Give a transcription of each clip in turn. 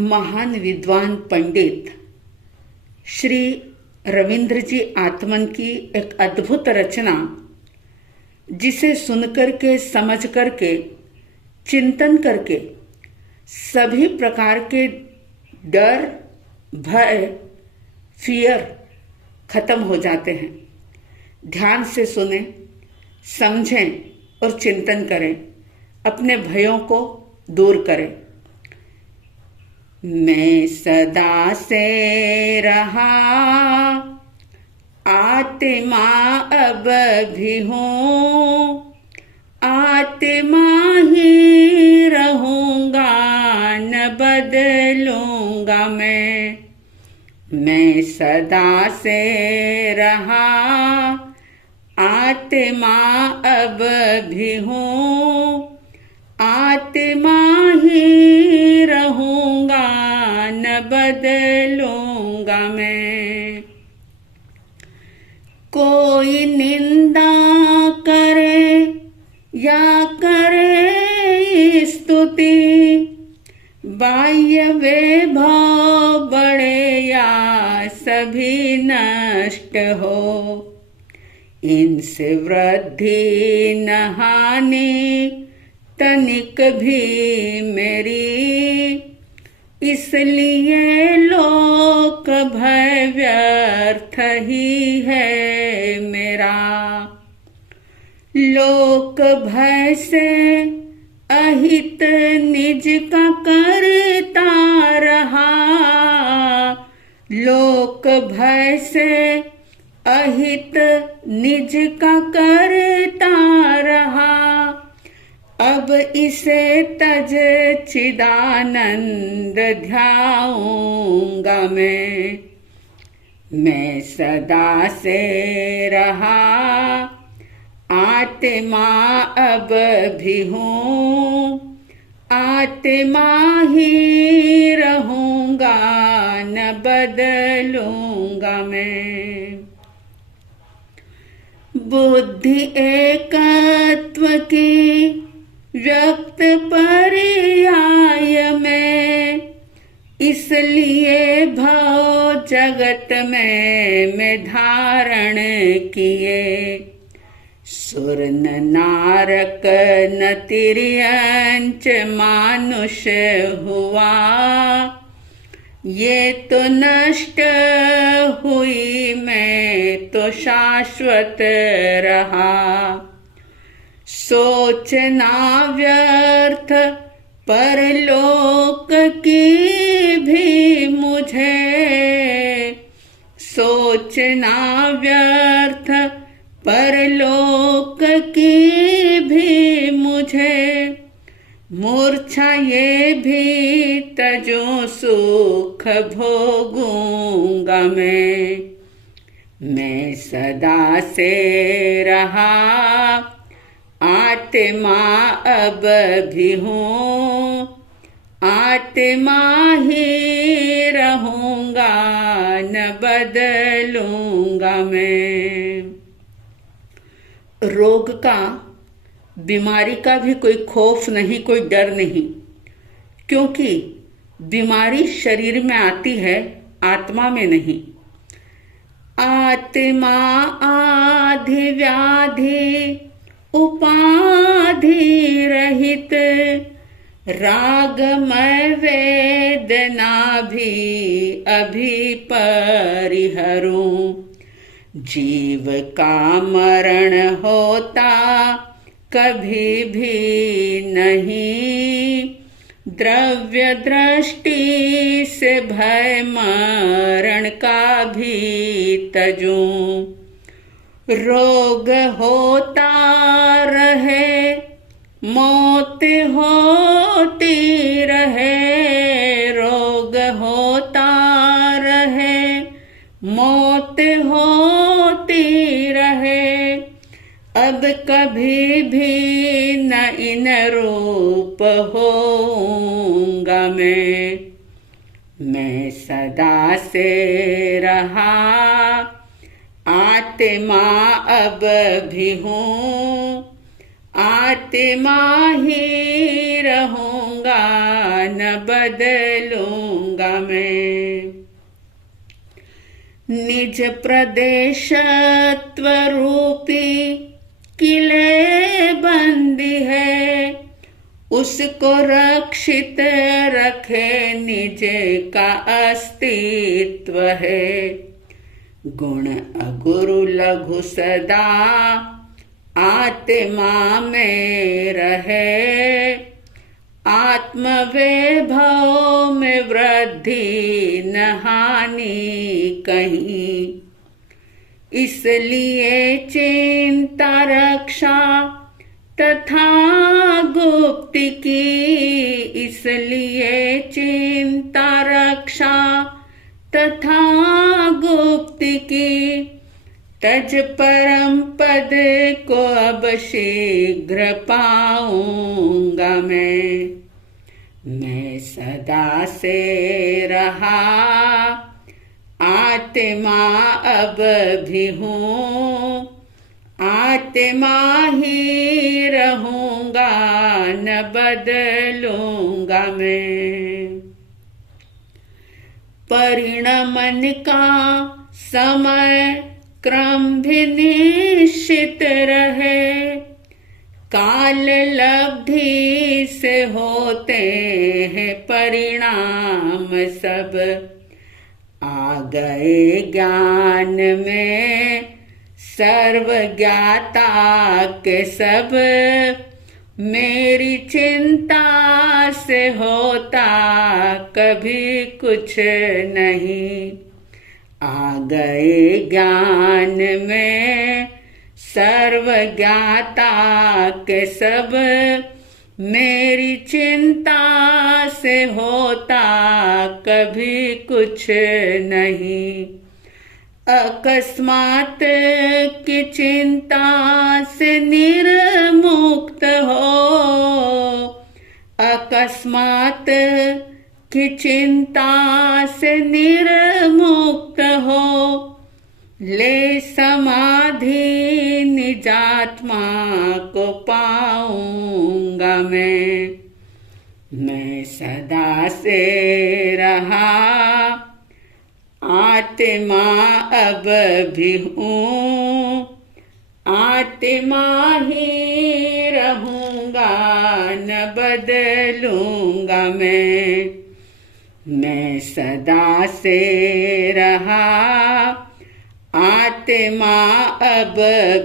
महान विद्वान पंडित श्री रविंद्र जी आत्मन की एक अद्भुत रचना, जिसे सुनकर के, समझ करके, चिंतन करके सभी प्रकार के डर, भय, फियर खत्म हो जाते हैं। ध्यान से सुने, समझें और चिंतन करें, अपने भयों को दूर करें। मैं सदा से रहा आत्मा, अब भी हूँ आत्मा ही रहूँगा, न बदलूँगा मैं सदा से रहा आत्मा, अब भी हूँ आत्मा ही रहूँगा, न बदलूँगा मैं। कोई निंदा करे या करे स्तुति, बाह्य वैभव बड़े या सभी नष्ट हो, इनसे वृद्धि न हानि तनिक भी मेरी, इसलिए लोक भय व्यर्थ ही है मेरा। लोक भय से अहित निज का करता रहा, लोक भय से अहित निज का करता रहा, अब इसे तज चिदानंद ध्याऊंगा मैं सदा से रहा आत्मा, अब भी हूँ आत्मा ही रहूँगा, न बदलूँगा मैं। बुद्धि एकत्व की व्यक्त पर्याय में, इसलिए भव जगत में धारण किए, सुर न नारक न तिर्यंच मानुष हुआ, ये तो नष्ट हुई मैं तो शाश्वत रहा। सोचना व्यर्थ परलोक की भी मुझे, सोचना व्यर्थ परलोक की भी मुझे, मूर्छा ये भी तजो सुख भोगूंगा मैं सदा से रहा आत्मा, अब भी हूँ आत्मा ही रहूँगा, न बदलूँगा मैं। रोग का, बीमारी का भी कोई खौफ नहीं, कोई डर नहीं, क्योंकि बीमारी शरीर में आती है, आत्मा में नहीं। आत्मा आधि व्याधि उपाधि रहित, रागमय वेदना भी अभी परिहरूं, जीव का मरण होता कभी भी नहीं, द्रव्य दृष्टि से भय मरण का भी तजूं, रोग होता रहे मौत होती रहे, रोग होता रहे मौत होती रहे, अब कभी भी न इन रूप होऊंगा मैं सदा से रहा आत्मा, अब भी हूँ आत्मा ही रहूँगा। न बदलूंगा मैं। निज प्रदेशत्व रूपी किले बंदी है, उसको रक्षित रखे निज का अस्तित्व है। गुण अगुरु लघु सदा आत्मा में रहे, आत्मवैभव में वृद्धि न हानि कहीं। इसलिए चिंता रक्षा तथा गुप्ति की, इसलिए चिंता रक्षा तथा गुप्ति की। तज परम पद को अब शीघ्र पाऊंगा मैं सदा से रहा आत्मा अब भी हूँ, आत्मा ही रहूंगा न बदलूंगा मैं। परिणमन का समय क्रम भी निश्चित रहे, काल लब्धि से होते हैं परिणाम सब। आ गए ज्ञान में सर्व ज्ञाता के सब, मेरी चिंता से होता कभी कुछ नहीं। आ गए ज्ञान में सर्व ज्ञाता के सब, मेरी चिंता से होता कभी कुछ नहीं। अकस्मात की चिंता से निर्मुक्त हो, अकस्मात की चिंता से निर्मुक्त हो। ले समाधि निजात्मा को पाऊंगा मैं सदा से रहा आत्मा अब भी हूँ, आत्मा ही रहूंगा न बदलूंगा मैं सदा से रहा आत्मा अब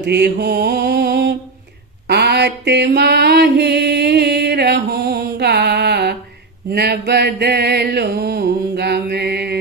भी हूँ, आत्मा ही रहूंगा न बदलूंगा मैं।